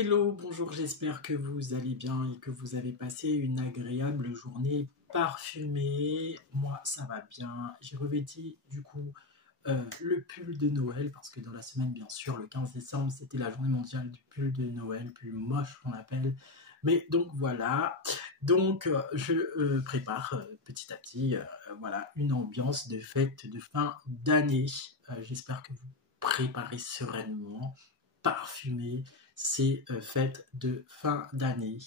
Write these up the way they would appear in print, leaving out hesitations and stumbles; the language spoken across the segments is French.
Hello, bonjour, j'espère que vous allez bien et que vous avez passé une agréable journée parfumée. Moi, ça va bien. J'ai revêtu du coup le pull de Noël parce que dans la semaine, bien sûr, le 15 décembre, c'était la journée mondiale du pull de Noël, pull moche qu'on appelle. Mais donc voilà, donc je prépare petit à petit voilà, une ambiance de fête de fin d'année. J'espère que vous préparez sereinement, parfumé ces fêtes de fin d'année.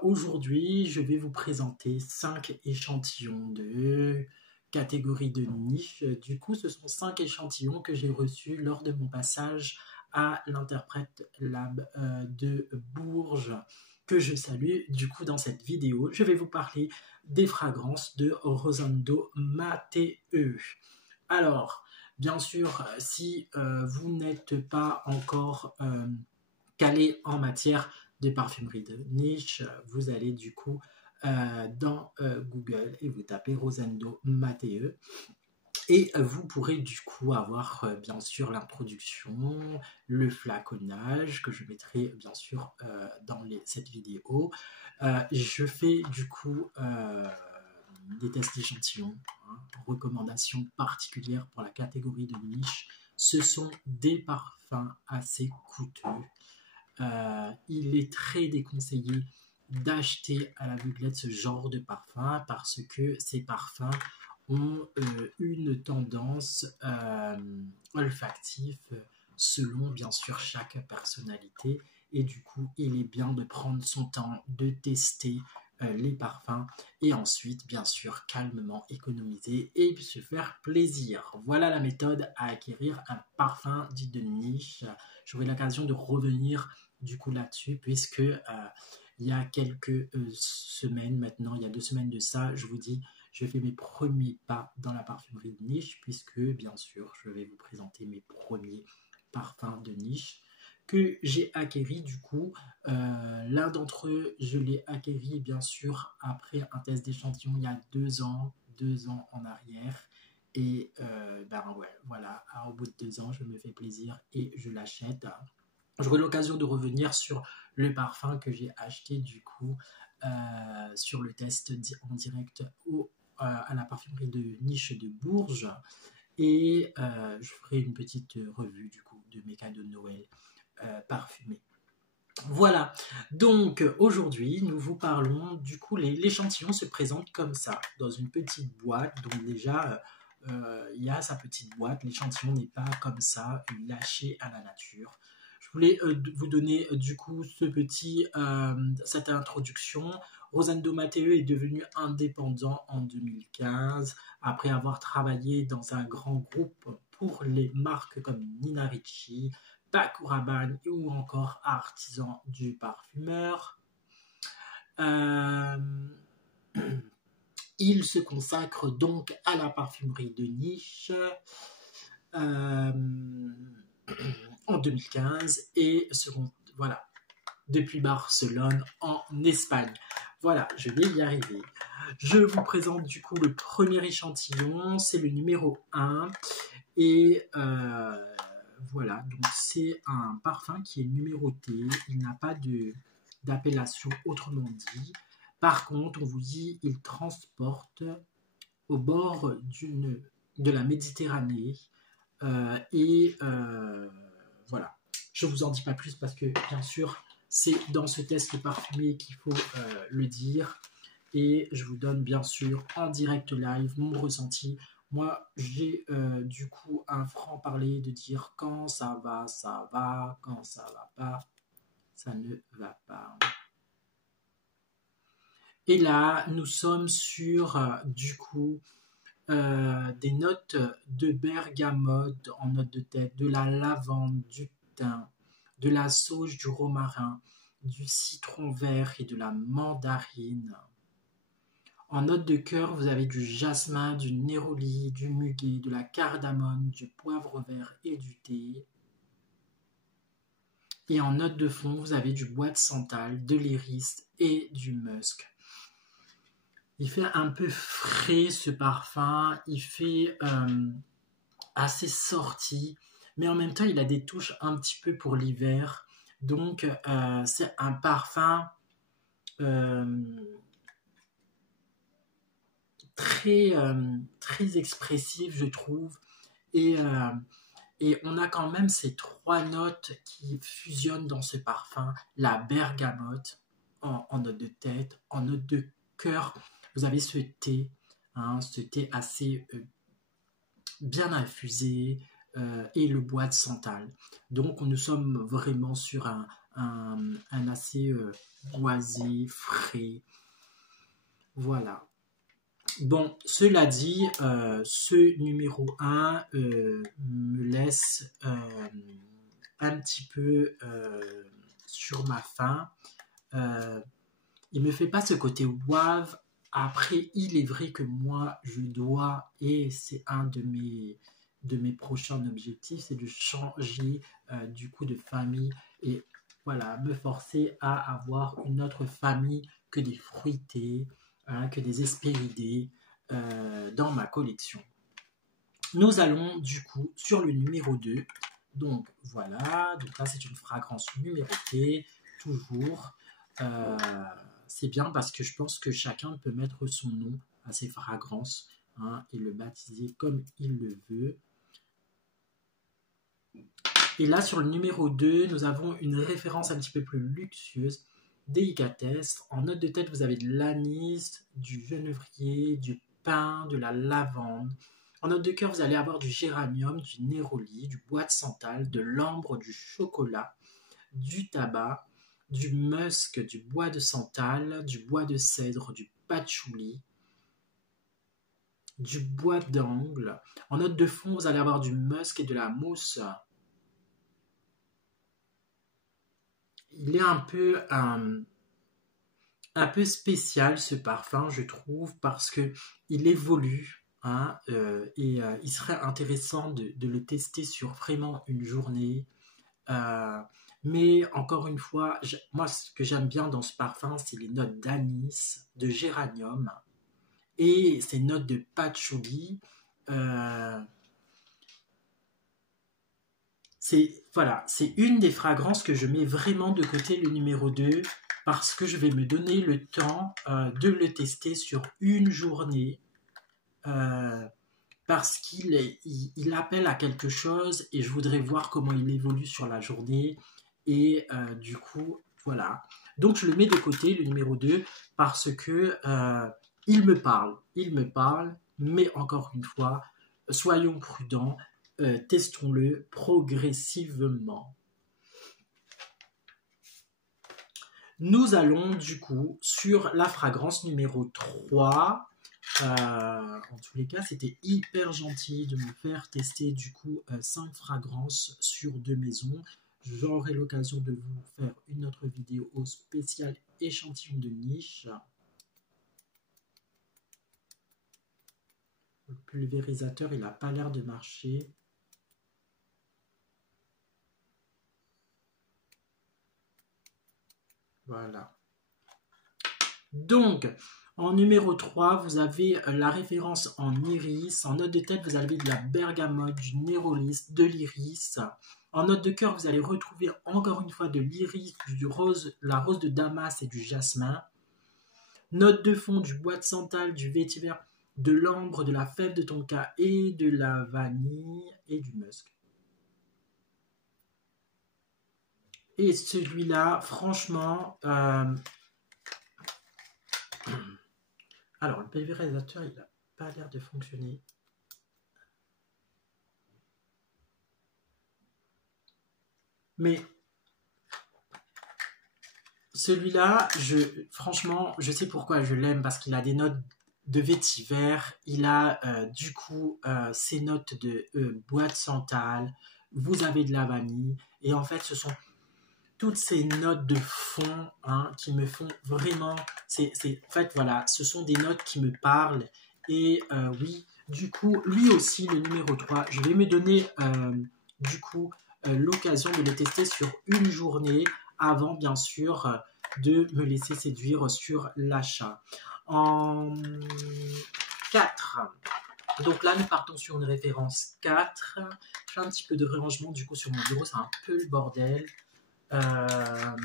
Aujourd'hui, je vais vous présenter 5 échantillons de catégorie de niche. Du coup, ce sont 5 échantillons que j'ai reçus lors de mon passage à l'Interprète Lab de Bourges, que je salue. Du coup, dans cette vidéo, je vais vous parler des fragrances de Rosendo Mateu. Alors, bien sûr, si vous n'êtes pas encore calé en matière de parfumerie de niche, vous allez du coup dans Google et vous tapez Rosendo Mateu et vous pourrez du coup avoir bien sûr l'introduction, le flaconnage que je mettrai bien sûr dans cette vidéo. Je fais du coup des tests d'échantillons, hein, recommandations particulières pour la catégorie de niche. Ce sont des parfums assez coûteux. Il est très déconseillé d'acheter à l'aveuglette ce genre de parfum parce que ces parfums ont une tendance olfactive selon bien sûr chaque personnalité et du coup il est bien de prendre son temps de tester les parfums et ensuite bien sûr calmement économiser et se faire plaisir. Voilà la méthode à acquérir un parfum dit de niche. J'aurai l'occasion de revenir du coup là-dessus puisque il y a quelques semaines maintenant, il y a 2 semaines de ça, je vous dis je fais mes premiers pas dans la parfumerie de niche puisque bien sûr je vais vous présenter mes premiers parfums de niche que j'ai acquéris du coup. L'un d'entre eux, je l'ai acquéri bien sûr après un test d'échantillon il y a 2 ans en arrière. Et ben ouais, voilà, au bout de 2 ans, je me fais plaisir et je l'achète. J'aurai l'occasion de revenir sur le parfum que j'ai acheté du coup sur le test en direct à la parfumerie de niche de Bourges. Et je ferai une petite revue du coup de mes cadeaux de Noël parfumés. Voilà, donc aujourd'hui nous vous parlons du coup, l'échantillon se présente comme ça, dans une petite boîte, donc déjà il y a sa petite boîte, l'échantillon n'est pas comme ça, lâché à la nature. Je voulais vous donner du coup cette introduction. Rosendo Mateu est devenu indépendant en 2015, après avoir travaillé dans un grand groupe pour les marques comme Nina Ricci, Paco Rabanne ou encore Artisan du parfumeur. Il se consacre donc à la parfumerie de niche en 2015 et voilà, depuis Barcelone en Espagne. Voilà, je vais y arriver. Je vous présente du coup le premier échantillon, c'est le numéro 1 et voilà, donc c'est un parfum qui est numéroté, il n'a pas d'appellation autrement dit. Par contre, on vous dit il transporte au bord de la Méditerranée et voilà. Je ne vous en dis pas plus parce que bien sûr, c'est dans ce test parfumé qu'il faut le dire. Et je vous donne bien sûr en direct live mon ressenti. Moi, j'ai du coup un franc-parler de dire quand ça va, quand ça va pas, ça ne va pas. Et là, nous sommes sur du coup des notes de bergamote en note de tête, de la lavande, du thym, de la sauge, du romarin, du citron vert et de la mandarine. En note de cœur, vous avez du jasmin, du néroli, du muguet, de la cardamome, du poivre vert et du thé. Et en note de fond, vous avez du bois de santal, de l'iris et du musc. Il fait un peu frais ce parfum, il fait assez sorti, mais en même temps il a des touches un petit peu pour l'hiver. Donc, c'est un parfum très expressif, je trouve. Et, euh, et on a quand même ces trois notes qui fusionnent dans ce parfum. La bergamote en note de tête, en note de cœur. Vous avez ce thé assez bien infusé et le bois de santal. Donc nous sommes vraiment sur un assez boisé, frais. Voilà. Bon, cela dit, ce numéro 1 me laisse un petit peu sur ma faim. Il me fait pas ce côté wave. Après, il est vrai que moi, je dois, et c'est un de mes prochains objectifs, c'est de changer du coup de famille et voilà, me forcer à avoir une autre famille que des fruités, que des hespéridés dans ma collection. Nous allons du coup sur le numéro 2. Donc voilà, donc là c'est une fragrance numérotée, toujours. Euh, c'est bien parce que je pense que chacun peut mettre son nom à ses fragrances et le baptiser comme il le veut. Et là, sur le numéro 2, nous avons une référence un petit peu plus luxueuse, délicatesse. En note de tête, vous avez de l'anis, du genévrier, du pin, de la lavande. En note de cœur, vous allez avoir du géranium, du néroli, du bois de santal, de l'ambre, du chocolat, du tabac, du musc, du bois de santal, du bois de cèdre, du patchouli, du bois d'angle. En note de fond, vous allez avoir du musc et de la mousse. Il est un peu spécial ce parfum, je trouve, parce que il évolue. Il serait intéressant de le tester sur vraiment une journée. Euh, mais encore une fois, moi, ce que j'aime bien dans ce parfum, c'est les notes d'anis, de géranium et ces notes de patchouli. Euh, c'est une des fragrances que je mets vraiment de côté, le numéro 2, parce que je vais me donner le temps de le tester sur une journée, euh, parce il appelle à quelque chose et je voudrais voir comment il évolue sur la journée. Et du coup, voilà. Donc je le mets de côté, le numéro 2, parce que il me parle, mais encore une fois, soyons prudents, testons-le progressivement. Nous allons du coup sur la fragrance numéro 3. En tous les cas, c'était hyper gentil de me faire tester du coup 5 fragrances sur 2 maisons. J'aurai l'occasion de vous faire une autre vidéo spéciale échantillon de niche. Le pulvérisateur, il n'a pas l'air de marcher. Voilà. Donc, en numéro 3, vous avez la référence en iris. En note de tête, vous avez de la bergamote, du nérolis, de l'iris. En note de cœur, vous allez retrouver encore une fois de l'iris, du rose, la rose de Damas et du jasmin. Note de fond, du bois de santal, du vétiver, de l'ambre, de la fève de tonka et de la vanille et du musc. Et celui-là, franchement... Alors, le pulvérisateur, il n'a pas l'air de fonctionner. Mais celui-là, franchement, je sais pourquoi je l'aime, parce qu'il a des notes de vétiver, il a du coup ces notes de bois de santal, vous avez de la vanille, et en fait, ce sont toutes ces notes de fond qui me font vraiment... en fait, voilà, ce sont des notes qui me parlent, et oui, du coup, lui aussi, le numéro 3, je vais me donner du coup l'occasion de le tester sur une journée avant, bien sûr, de me laisser séduire sur l'achat. En 4, donc là, nous partons sur une référence 4. Je fais un petit peu de rangement du coup sur mon bureau, c'est un peu le bordel. Euh,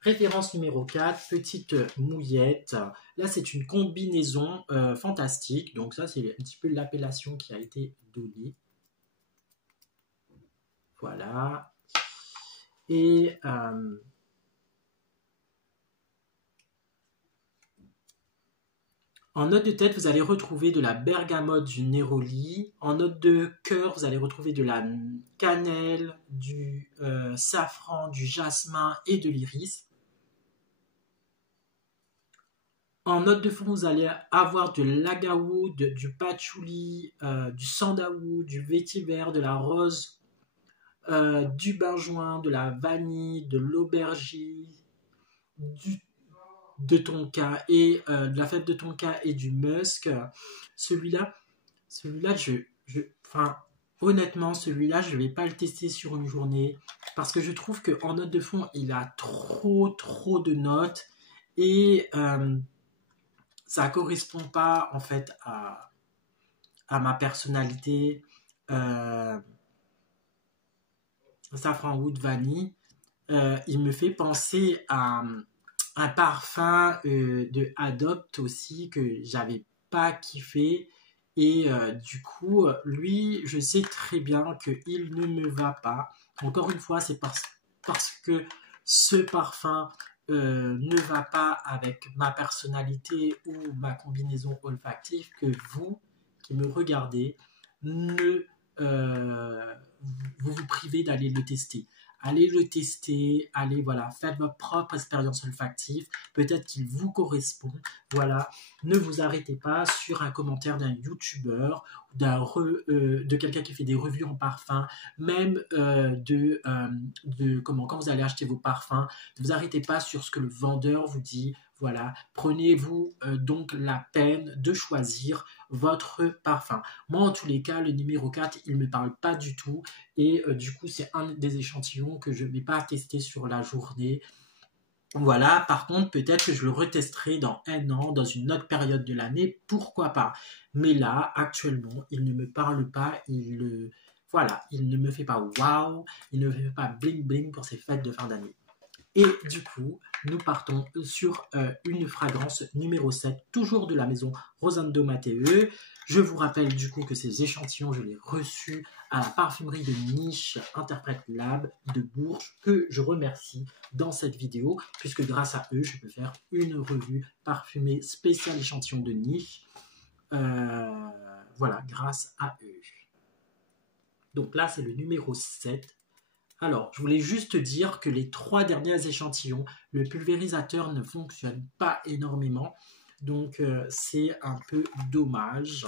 Référence numéro 4, petite mouillette. Là, c'est une combinaison fantastique. Donc ça, c'est un petit peu l'appellation qui a été donnée. Voilà. Et en note de tête, vous allez retrouver de la bergamote, du néroli. En note de cœur, vous allez retrouver de la cannelle, du safran, du jasmin et de l'iris. En note de fond, vous allez avoir de l'agaoud, du patchouli, du sandaoud, du vétiver, de la rose, du benjoin, de la vanille, de l'aubergine, de tonka et de la fève de tonka et du musk. Celui-là, enfin, honnêtement, celui-là, je ne vais pas le tester sur une journée parce que je trouve qu'en note de fond, il a trop de notes et ça correspond pas en fait à ma personnalité. Safran oud vanille, il me fait penser à un parfum de Adopt aussi que j'avais pas kiffé et du coup lui je sais très bien qu'il ne me va pas. Encore une fois, c'est parce que ce parfum ne va pas avec ma personnalité ou ma combinaison olfactive que vous qui me regardez ne vous privez d'aller le tester. Allez le tester, allez, voilà, faites votre propre expérience olfactive, peut-être qu'il vous correspond, voilà, ne vous arrêtez pas sur un commentaire d'un youtubeur, de quelqu'un qui fait des revues en parfum, même quand vous allez acheter vos parfums, ne vous arrêtez pas sur ce que le vendeur vous dit, voilà, prenez-vous donc la peine de choisir votre parfum. Moi, en tous les cas, le numéro 4, il ne me parle pas du tout. Et du coup, c'est un des échantillons que je ne vais pas tester sur la journée. Voilà, par contre, peut-être que je le retesterai dans un an, dans une autre période de l'année, pourquoi pas. Mais là, actuellement, il ne me parle pas, voilà, il ne me fait pas waouh, il ne me fait pas bling bling pour ces fêtes de fin d'année. Et du coup, nous partons sur une fragrance numéro 7, toujours de la maison Rosendo Matteo. Je vous rappelle du coup que ces échantillons, je les reçus à la parfumerie de niche Interprète Lab de Bourges, que je remercie dans cette vidéo, puisque grâce à eux, je peux faire une revue parfumée spéciale échantillon de niche. Voilà, grâce à eux. Donc là, c'est le numéro 7. Alors, je voulais juste dire que les 3 derniers échantillons, le pulvérisateur ne fonctionne pas énormément. Donc, c'est un peu dommage.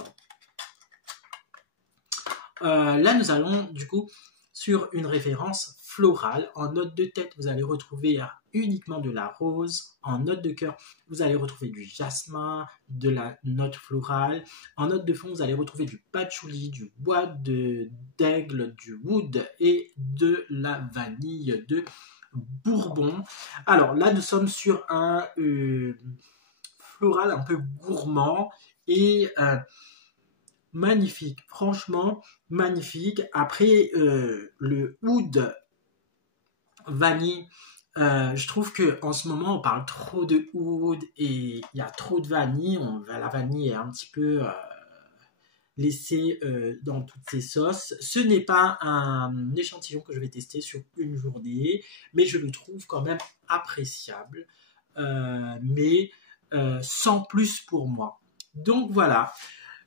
Là, nous allons du coup sur une référence florale. En note de tête, vous allez retrouver uniquement de la rose. En note de cœur, vous allez retrouver du jasmin, de la note florale. En note de fond, vous allez retrouver du patchouli, du bois d'aigle, du wood et de la vanille de Bourbon. Alors là, nous sommes sur un floral un peu gourmand et magnifique, franchement magnifique. Après le oud vanille, je trouve que en ce moment on parle trop de oud et il y a trop de vanille. La vanille est un petit peu laissée dans toutes ces sauces. Ce n'est pas un échantillon que je vais tester sur une journée, mais je le trouve quand même appréciable, mais sans plus pour moi. Donc voilà.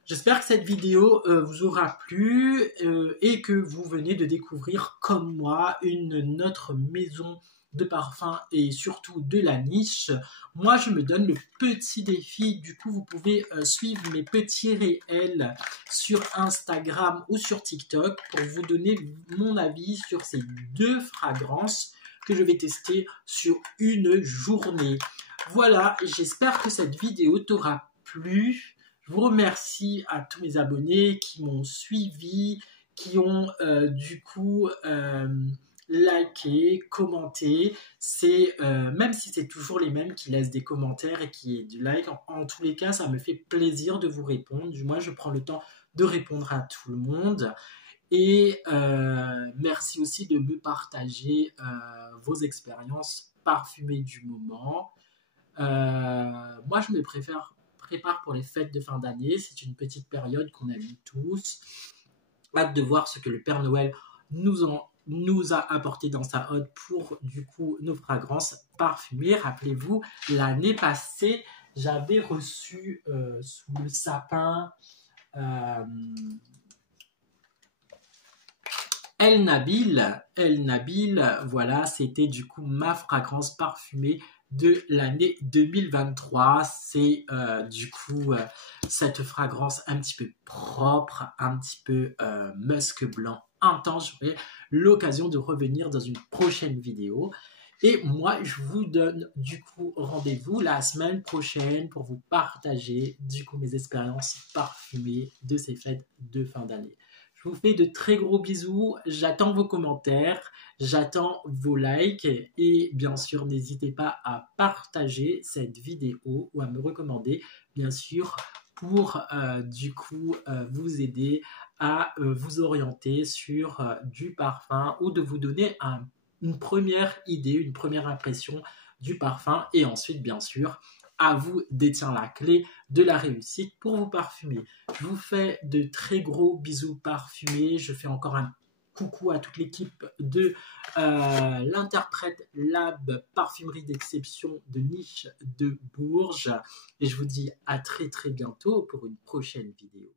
J'espère que cette vidéo vous aura plu et que vous venez de découvrir comme moi une autre maison de parfum et surtout de la niche. Moi, je me donne le petit défi. Du coup, vous pouvez suivre mes petits réels sur Instagram ou sur TikTok pour vous donner mon avis sur ces 2 fragrances que je vais tester sur une journée. Voilà, j'espère que cette vidéo t'aura plu. Je vous remercie à tous mes abonnés qui m'ont suivi, qui ont du coup liké, commenté. Même si c'est toujours les mêmes qui laissent des commentaires et qui aient du like, en tous les cas, ça me fait plaisir de vous répondre. Du moins, je prends le temps de répondre à tout le monde. Et merci aussi de me partager vos expériences parfumées du moment. Moi, je me prépare pour les fêtes de fin d'année. C'est une petite période qu'on aime tous. Hâte de voir ce que le Père Noël nous a apporté dans sa hotte pour du coup nos fragrances parfumées. Rappelez-vous, l'année passée, j'avais reçu sous le sapin El Nabil, voilà, c'était du coup ma fragrance parfumée de l'année 2023. C'est du coup cette fragrance un petit peu propre, un petit peu musc blanc intense. J'aurai l'occasion de revenir dans une prochaine vidéo. Et moi, je vous donne du coup rendez-vous la semaine prochaine pour vous partager du coup mes expériences parfumées de ces fêtes de fin d'année. Je vous fais de très gros bisous, j'attends vos commentaires, j'attends vos likes et bien sûr n'hésitez pas à partager cette vidéo ou à me recommander bien sûr pour du coup vous aider à vous orienter sur du parfum ou de vous donner une première idée, une première impression du parfum et ensuite bien sûr à vous détient la clé de la réussite pour vous parfumer. Je vous fais de très gros bisous parfumés. Je fais encore un coucou à toute l'équipe de l'interprète Lab Parfumerie d'exception de Niche de Bourges. Et je vous dis à très très bientôt pour une prochaine vidéo.